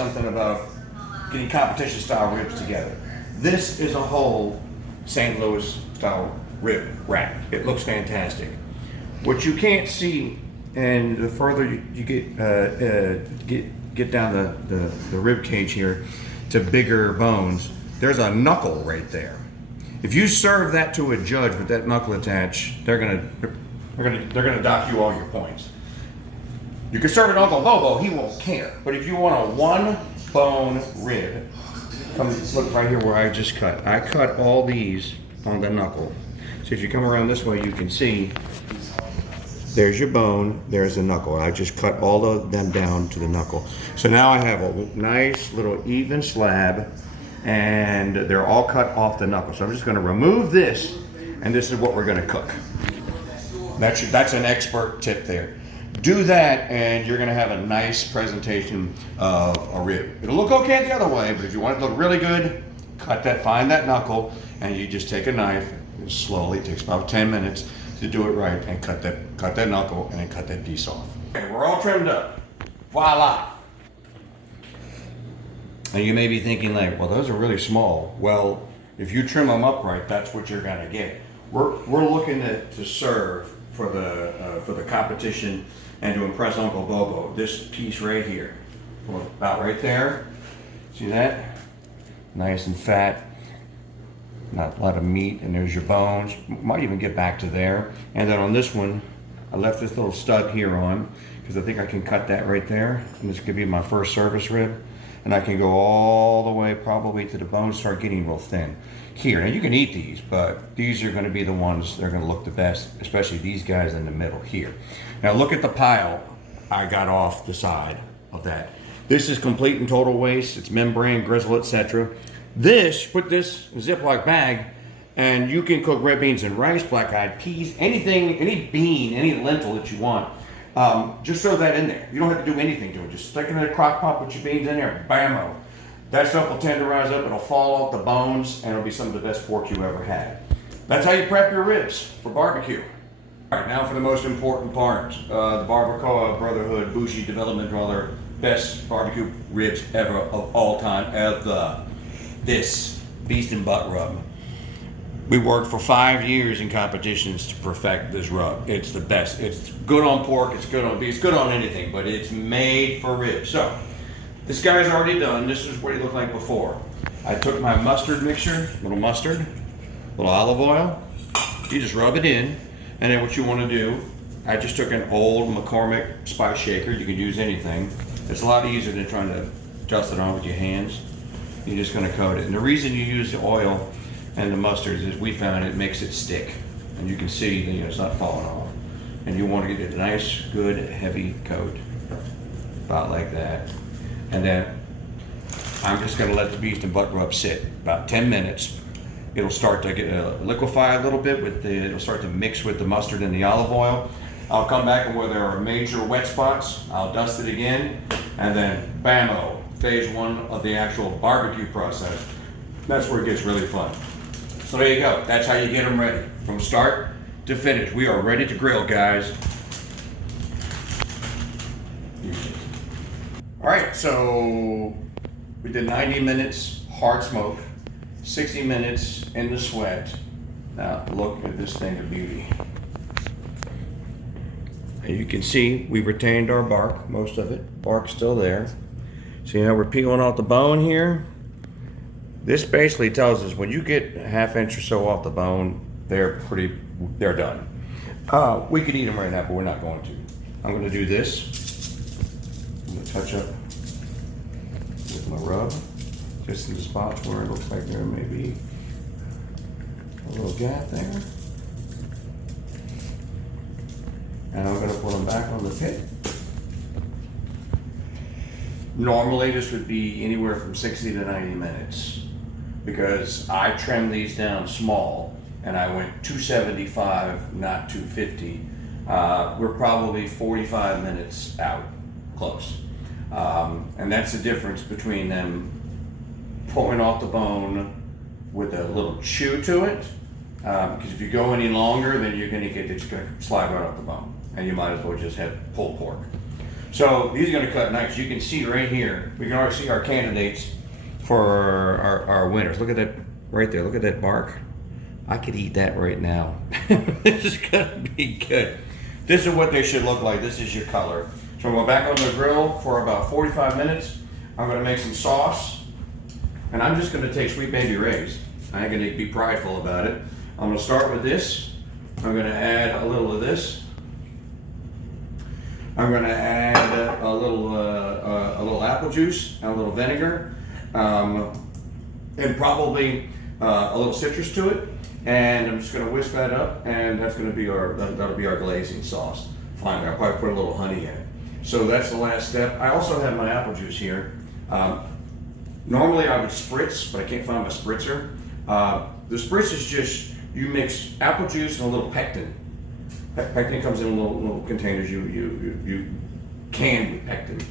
Something about getting competition style ribs together. This is a whole St. Louis style rib rack. It looks fantastic. What you can't see, and the further you get down the rib cage here to bigger bones, there's a knuckle right there. If you serve that to a judge with that knuckle attached, they're gonna dock you all your points. You can serve it to Uncle Bobo, he won't care. But if you want a one bone rib, come look right here where I just cut. I cut all these on the knuckle. So if you come around this way, you can see there's your bone, there's the knuckle. I just cut all of them down to the knuckle. So now I have a nice little even slab, and they're all cut off the knuckle. So I'm just gonna remove this, and this is what we're gonna cook. That's an expert tip there. Do that and you're gonna have a nice presentation of a rib. It'll look okay the other way, but if you want it to look really good, find that knuckle, and you just take a knife and slowly, it takes about 10 minutes to do it right, and cut that knuckle and then cut that piece off. Okay, we're all trimmed up. Voila. And you may be thinking like, well, those are really small. Well, if you trim them up right, that's what you're gonna get. We're looking to serve for the competition and to impress Uncle Bobo. This piece right here, about right there. See that? Nice and fat. Not a lot of meat, and there's your bones. Might even get back to there. And then on this one, I left this little stud here on because I think I can cut that right there. And this could be my first service rib. And I can go all the way probably to the bones, start getting real thin. Here, now you can eat these, but these are gonna be the ones that are gonna look the best, especially these guys in the middle here. Now look at the pile I got off the side of that. This is complete and total waste. It's membrane, grizzle, etc. This, put this in a Ziploc bag, and you can cook red beans and rice, black-eyed peas, anything, any bean, any lentil that you want. Just throw that in there. You don't have to do anything to it. Just stick it in a crock pot, put your beans in there, bam-o. That stuff will tenderize up, it'll fall off the bones, and it'll be some of the best pork you ever had. That's how you prep your ribs for barbecue. All right, now for the most important part, the Barbacoa Brotherhood Bougie Development Brother, best barbecue ribs ever of all time, ever. This beast and butt rub. We worked for 5 years in competitions to perfect this rub. It's the best. It's good on pork, it's good on beef, it's good on anything, but it's made for ribs. So, this guy's already done. This is what he looked like before. I took my mustard mixture, little mustard, little olive oil. You just rub it in, and then what you want to do, I just took an old McCormick spice shaker. You can use anything. It's a lot easier than trying to dust it on with your hands. You're just going to coat it. And the reason you use the oil and the mustard is we found it makes it stick, and you can see that it's not falling off. And you want to get a nice, good, heavy coat, about like that. And then I'm just going to let the beast and butt rub sit about 10 minutes. It'll start to get liquefy a little bit it'll start to mix with the mustard and the olive oil. I'll come back, and where there are major wet spots, I'll dust it again, and then bam-o, phase one of the actual barbecue process. That's where it gets really fun. So there you go. That's how you get them ready from start to finish. We are ready to grill, guys. All right, so we did 90 minutes hard smoke, 60 minutes in the sweat. Now look at this thing of beauty. And you can see we retained our bark, most of it. Bark's still there. See how we're peeling off the bone here? This basically tells us when you get a half inch or so off the bone, they're done. We could eat them right now, but we're not going to. I'm going to do this. I'm going to touch up with my rub, just in the spots where it looks like there may be a little gap there. And I'm going to put them back on the pit. Normally this would be anywhere from 60 to 90 minutes because I trimmed these down small and I went 275, not 250. We're probably 45 minutes out, close. And that's the difference between them pulling off the bone with a little chew to it. Because if you go any longer, then you're gonna slide right off the bone. And you might as well just have pulled pork. So these are going to cut nice. You can see right here, we can already see our candidates for our winners. Look at that right there. Look at that bark. I could eat that right now. This is going to be good. This is what they should look like. This is your color. So I'm going back on the grill for about 45 minutes. I'm going to make some sauce. And I'm just going to take Sweet Baby Ray's. I ain't going to be prideful about it. I'm going to start with this. I'm going to add a little of this. I'm going to add a little apple juice and a little vinegar, and probably a little citrus to it. And I'm just going to whisk that up, and that's going to be that'll be our glazing sauce. Finally, I'll probably put a little honey in it. So that's the last step. I also have my apple juice here. Normally I would spritz, but I can't find my spritzer. The spritz is just, you mix apple juice and a little pectin. Pectin comes in little containers. You can with pectin.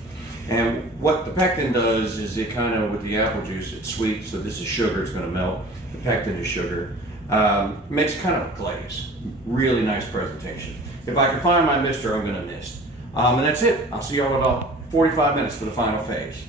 And what the pectin does is it kind of, with the apple juice, it's sweet, so this is sugar, it's going to melt. The pectin is sugar. Makes kind of a glaze. Really nice presentation. If I can find my mister, I'm going to mist. And that's it. I'll see y'all in about 45 minutes for the final phase.